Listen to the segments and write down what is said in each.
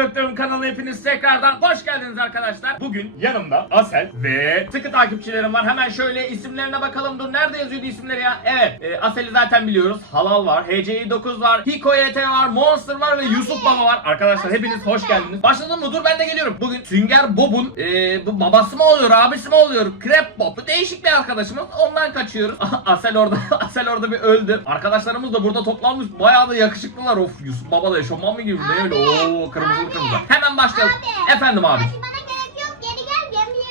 Döktüğüm kanalı hepiniz tekrardan hoş geldiniz arkadaşlar. Bugün yanımda Asel ve sıkı takipçilerim var. Hemen şöyle isimlerine bakalım. Dur nerede yazıyordu isimleri ya? Evet e, Asel'i zaten biliyoruz. Halal var, HCI 9 var, Hiko YT var, Monster var ve Yusuf Baba var. Arkadaşlar hepiniz hoş geldiniz. Başladın mı? Dur ben de geliyorum. Bugün Sünger Bob'un e, bu babası mı oluyor, abisi mi oluyor? Krep Bob. Bu değişik bir arkadaşımız. Ondan kaçıyoruz. Asel orada Asel orada bir öldü. Arkadaşlarımız da burada toplanmış. Bayağı da yakışıklılar. Of Yusuf Baba da eşofman mı gibi ne öyle? Oo kırmızılı Kırmızı. Hemen başlayalım. Abi. Efendim abi. Hadi bana gerek yok. Geri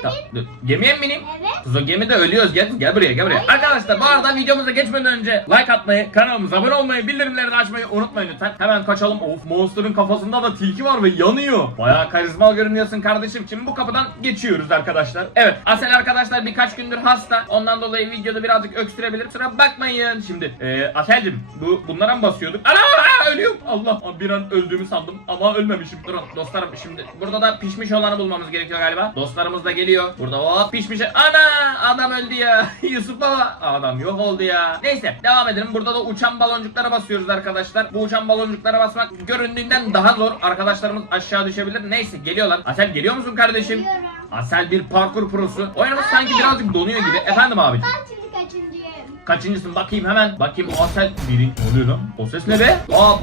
bin. dur. Gemiye mi bineyim? Evet. Kız o gemide ölüyoruz. Gel, gel buraya gel buraya. Hayır, Arkadaşlar bu arada videomuza geçmeden önce like atmayı, kanalımıza abone olmayı, bildirimleri de açmayı unutmayın lütfen. Hemen kaçalım. Of Monster'ın kafasında da tilki var ve yanıyor. Bayağı karizmal görünüyorsun kardeşim. Şimdi bu kapıdan geçiyoruz arkadaşlar. Evet Asel arkadaşlar birkaç gündür hasta. Ondan dolayı videoda birazcık öksürebilir. Kusura bakmayın. Şimdi e, Asel'cim bu, bunlara mı basıyorduk? Ana aa, ölüyorum. Allah bir an öldüğümü sandım ama ölmemişim. Durun dostlarım şimdi burada da pişmiş olanı bulmamız gerekiyor galiba. Dostlarımız da geliyor. Burada hop pişmiş. Ana adam öldü ya. Yusuf baba. Adam yok oldu ya. Neyse devam edelim. Burada da uçan baloncuklara basıyoruz arkadaşlar. Bu uçan baloncuklara basmak göründüğünden daha zor. Arkadaşlarımız aşağı düşebilir. Neyse geliyorlar. Asel geliyor musun kardeşim? Geliyorum. Asel bir parkur prosu. Oyunumuz Abi. sanki birazcık donuyor gibi. Efendim abicim. Ben şimdi kaçıncıyım? Kaçıncısın bakayım hemen. Bakayım Asel birin. Ne oluyor lan? O ses ne be? Aba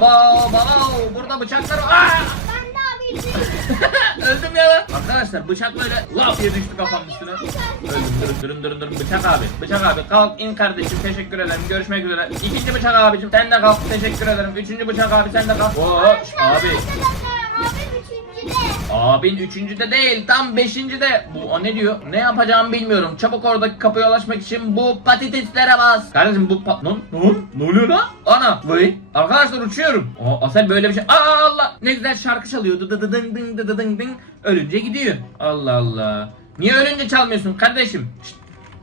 baba burada bıçaklar. Aa! Öldüm ya lan. Arkadaşlar bıçak böyle laf diye düştü kafamın üstüne. Öldüm durun durun durun durun. Bıçak abi. Bıçak abi kalk in kardeşim teşekkür ederim. Görüşmek üzere. İkinci bıçak abicim sen de kalk teşekkür ederim. Üçüncü bıçak abi sen de kalk. Oo, abi. Arkadaşlar abim üçüncüde. Abin üçüncüde değil tam beşincide. Bu o ne diyor? Ne yapacağımı bilmiyorum. Çabuk oradaki kapıya ulaşmak için bu patateslere bas. Kardeşim bu pa... Lan, lan, ne oluyor lan? Ana vay. Arkadaşlar uçuyorum. Aa, Asel böyle bir şey. Aa Allah ne güzel şarkı çalıyordu. Dı dı dın dın dı dı dın dın. Ölünce gidiyor. Allah Allah. Niye ölünce çalmıyorsun kardeşim? Şşt.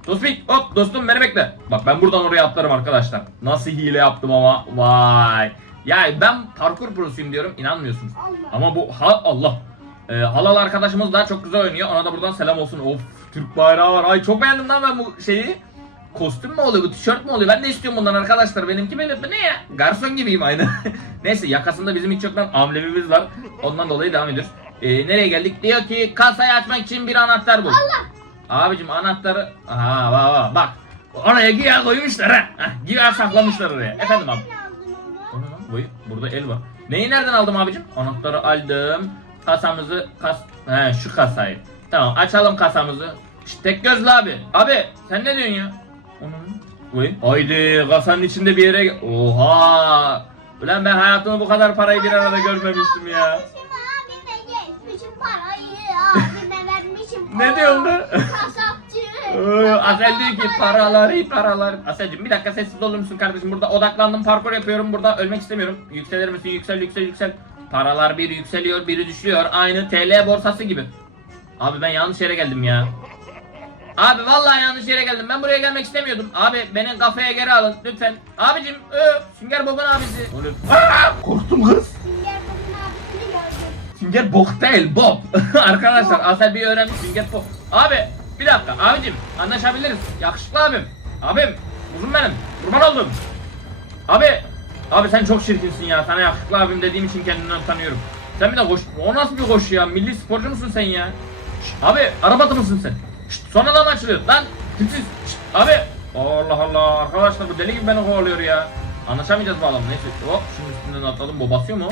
Dostum hop dostum beni bekle. Bak ben buradan oraya atlarım arkadaşlar. Nasıl hile yaptım ama. Vay. Ya ben parkur prosuyum diyorum inanmıyorsunuz. Allah. Ama bu ha Allah. Ee, halal arkadaşımız daha çok güzel oynuyor. Ona da buradan selam olsun. Of Türk bayrağı var. Ay çok beğendim lan ben bu şeyi. Kostüm mü oluyor bu tişört mü oluyor? Ben de istiyorum bundan arkadaşlar. Benimki böyle bu ne ya? Garson gibiyim aynı. Neyse yakasında bizim hiç yoktan amblemimiz var. Ondan dolayı devam ediyoruz. Ee, nereye geldik? Diyor ki kasayı açmak için bir anahtar bul. Allah. Abicim anahtarı... Aha bak bak bak. Oraya güya koymuşlar ha. Heh, Güya saklamışlar oraya. Efendim abi. Aldım O onu. ne lan? Vay, burada el var. Neyi nereden aldım abicim? Anahtarı aldım. Kasamızı kas... He şu kasayı. Tamam açalım kasamızı. Şşt tek gözlü abi. Abi sen ne diyorsun ya? Onun. Vay. Haydi kasanın içinde bir yere... Oha. Ulan ben hayatımda bu kadar parayı bir arada görmemiştim ya. Ne diyorsun lan? Asel diyor ki paraları paralar. Aselcim bir dakika sessiz olur musun kardeşim? Burada odaklandım parkur yapıyorum. Burada ölmek istemiyorum. Yükselir misin? Yüksel yüksel yüksel. Paralar biri yükseliyor biri düşüyor. Aynı TL borsası gibi. Abi ben yanlış yere geldim ya. Abi vallahi yanlış yere geldim. Ben buraya gelmek istemiyordum. Abi beni kafeye geri alın lütfen. Abicim ö, Sünger Bob'un abisi. Aa, korktum kız. Sünger Bok değil Bob. Arkadaşlar Asel bir öğrenmiş Sünger Bob. Abi bir dakika abicim anlaşabiliriz. Yakışıklı abim. Abim uzun benim. Kurban oldum. Abi. Abi sen çok çirkinsin ya. Sana yakışıklı abim dediğim için kendimden utanıyorum. Sen bir de koş. O nasıl bir koşu ya? Milli sporcu musun sen ya? Şşt, abi arabatı mısın sen? Şşt, sonra da mı açılıyor? Lan tipsiz. Şşt, abi. Allah Allah arkadaşlar bu deli gibi beni kovalıyor ya. Anlaşamayacağız bu adamla. Neyse hop şunun üstünden atladım. Bu basıyor mu?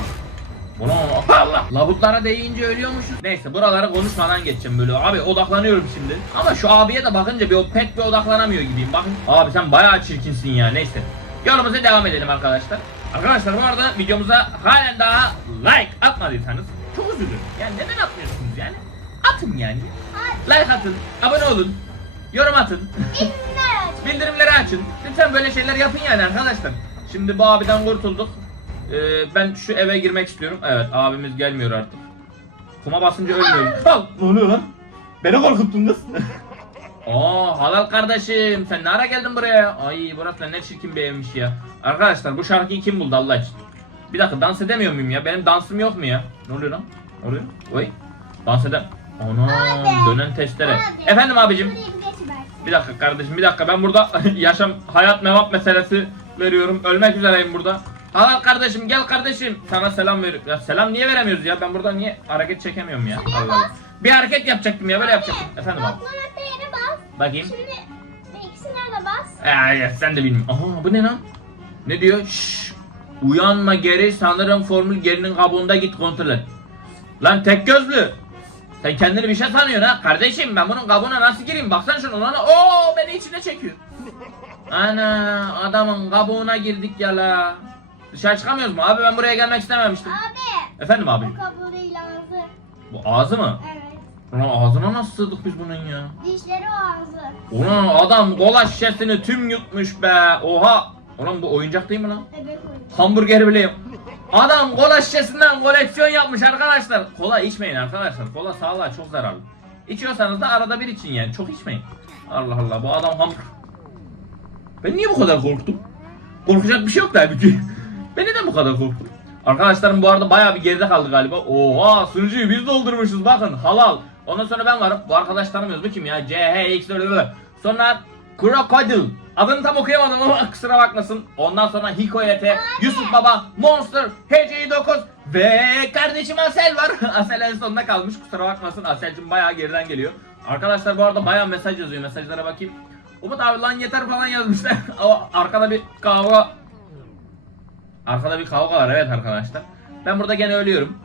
Ulan Allah. Labutlara değince ölüyormuşuz. Neyse buraları konuşmadan geçeceğim böyle. Abi odaklanıyorum şimdi. Ama şu abiye de bakınca bir o pek bir odaklanamıyor gibiyim. Bakın. Abi sen bayağı çirkinsin ya. Neyse. Yolumuza devam edelim arkadaşlar. Arkadaşlar bu arada videomuza halen daha like atmadıysanız çok üzülürüm. Yani neden atmıyorsunuz yani? Atın yani. Like atın, abone olun, yorum atın. Bildirimleri açın. Lütfen böyle şeyler yapın yani arkadaşlar. Şimdi bu abiden kurtulduk. Ee, ben şu eve girmek istiyorum. Evet abimiz gelmiyor artık. Kuma basınca ölmüyor. Kal. Ne oluyor lan? Beni korkuttun kız. Aa halal kardeşim sen ne ara geldin buraya? Ay burası ne çirkin bir evmiş ya. Arkadaşlar bu şarkıyı kim buldu Allah için? Bir dakika dans edemiyor muyum ya? Benim dansım yok mu ya? Ne oluyor lan? Ne oluyor? Oy. Dans edem. Ana Abi. dönen testere. Abi. Efendim abicim. Bir dakika kardeşim bir dakika ben burada yaşam hayat mevat meselesi veriyorum. Ölmek üzereyim burada. Halal kardeşim gel kardeşim. Sana selam veriyorum. Ya selam niye veremiyoruz ya? Ben burada niye hareket çekemiyorum ya? Allah. Bir hareket yapacaktım ya böyle yapacaktım. Efendim abi. Bas. Bakayım. Şimdi ikisine de bas. Ya sen de bilmiyorum. Aha bu ne lan? Ne diyor? Şşş. Uyanma geri sanırım formül gerinin kabuğunda git kontrol et. Lan tek gözlü. Sen kendini bir şey sanıyorsun ha. Kardeşim ben bunun kabuğuna nasıl gireyim? Baksana şunu lan. Oo beni içine çekiyor. Ana adamın kabuğuna girdik ya la. Dışarı çıkamıyoruz mu? Abi ben buraya gelmek istememiştim. Abi. Efendim abi. Bu kabuğu değil ağzı. Bu ağzı mı? Evet. Ulan ağzına nasıl sığdık biz bunun ya? Dişleri ağzı. Ulan adam kola şişesini tüm yutmuş be. Oha. Ulan bu oyuncak değil mi lan? Bebek oyuncağı. Hamburger bileyim. Adam kola şişesinden koleksiyon yapmış arkadaşlar. Kola içmeyin arkadaşlar. Kola sağlığa çok zararlı. İçiyorsanız da arada bir için yani. Çok içmeyin. Allah Allah bu adam hamburger. Ben niye bu kadar korktum? Korkacak bir şey yok halbuki. ben neden bu kadar korktum? Arkadaşlarım bu arada bayağı bir geride kaldı galiba. Oha sunucuyu biz doldurmuşuz bakın halal. Ondan sonra ben varım. Bu arkadaş tanımıyoruz. Bu kim ya? C, H, X, böyle. Sonra Crocodile. Adını tam okuyamadım ama kusura bakmasın. Ondan sonra Hikoyete, Yusuf Baba, Monster, HC9 ve kardeşim Asel var. Asel en sonunda kalmış. Kusura bakmasın. Asel'cim bayağı geriden geliyor. Arkadaşlar bu arada bayağı mesaj yazıyor. Mesajlara bakayım. Umut abi lan yeter falan yazmışlar. o arkada bir kavga Arkada bir kavga var evet arkadaşlar. Ben burada gene ölüyorum.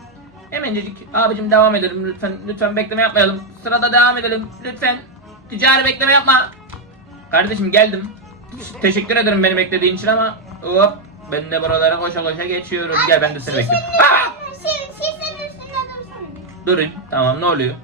Hemencecik abicim devam edelim lütfen. Lütfen bekleme yapmayalım. Sırada devam edelim. Lütfen. Ticari bekleme yapma. Kardeşim geldim. Teşekkür ederim beni beklediğin için ama hop ben de buralara koşa koşa geçiyorum. Gel ben de seni bekliyorum. Durun. Tamam ne oluyor?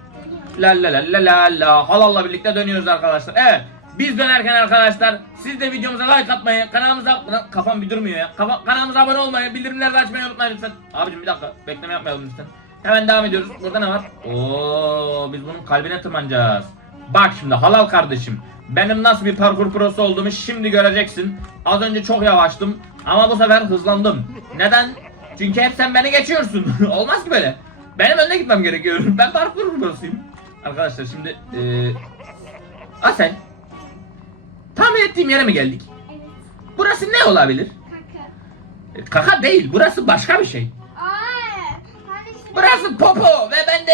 La la la la la la. Halalla birlikte dönüyoruz arkadaşlar. Evet. Biz dönerken arkadaşlar siz de videomuza like atmayı, kanalımıza Lan kafam bir durmuyor ya. Kafa, kanalımıza abone olmayı, bildirimleri açmayı unutmayın lütfen. Abicim bir dakika bekleme yapmayalım lütfen. Hemen devam ediyoruz. Burada ne var? Oo, biz bunun kalbine tırmanacağız. Bak şimdi halal kardeşim. Benim nasıl bir parkur prosu olduğumu şimdi göreceksin. Az önce çok yavaştım ama bu sefer hızlandım. Neden? Çünkü hep sen beni geçiyorsun. Olmaz ki böyle. Benim önüne gitmem gerekiyor. Ben parkur prosuyum. Arkadaşlar şimdi eee Asel Tahmin ettiğim yere mi geldik? Evet. Burası ne olabilir? Kaka. E, Kaka değil, burası başka bir şey. Aa, Burası popo ve ben de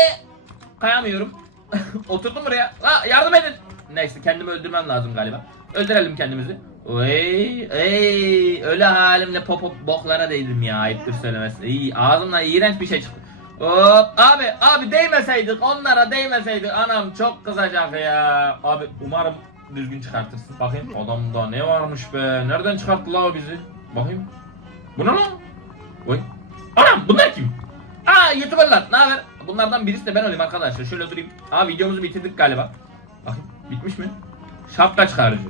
kayamıyorum. Oturdum buraya. La, yardım edin. Neyse kendimi öldürmem lazım galiba. Öldürelim kendimizi. Ey, ey, öyle halimle popo boklara değdim ya ayıptır söylemesi. İyi, ağzımdan iğrenç bir şey çıktı. Hop, abi, abi değmeseydik, onlara değmeseydik anam çok kızacak ya. Abi umarım düzgün çıkartırsın. Bakayım adamda ne varmış be. Nereden çıkarttı la bizi? Bakayım. Bu ne lan? Oy. Anam bunlar kim? Aa YouTuber'lar ne haber? Bunlardan birisi de ben olayım arkadaşlar. Şöyle durayım. Aa videomuzu bitirdik galiba. Bakayım bitmiş mi? Şapka çıkarıcı.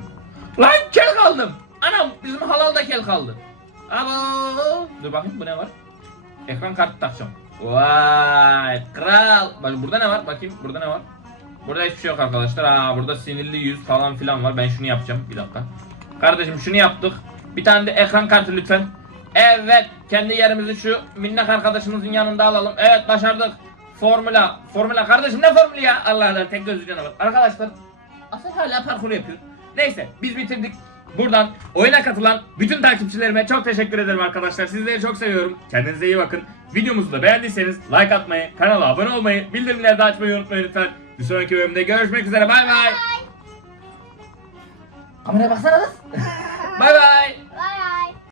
Lan kel kaldım. Anam bizim halal da kel kaldı. Abo. Dur bakayım bu ne var? Ekran kartı takacağım. Vay kral. Bak burada ne var? Bakayım burada ne var? Burada hiçbir şey yok arkadaşlar. Aa burada sinirli yüz falan filan var. Ben şunu yapacağım. Bir dakika. Kardeşim şunu yaptık. Bir tane de ekran kartı lütfen. Evet. Kendi yerimizi şu minnak arkadaşımızın yanında alalım. Evet başardık. Formula. Formula. Kardeşim ne formülü ya? Allah Allah tek gözlü canavar. Arkadaşlar. Asıl hala parkur yapıyor. Neyse biz bitirdik. Buradan oyuna katılan bütün takipçilerime çok teşekkür ederim arkadaşlar. Sizleri çok seviyorum. Kendinize iyi bakın. Videomuzu da beğendiyseniz like atmayı, kanala abone olmayı, bildirimleri de açmayı unutmayın lütfen. Bir sonraki bölümde görüşmek üzere. Bay bay. Kameraya baksana kız. Bay bay.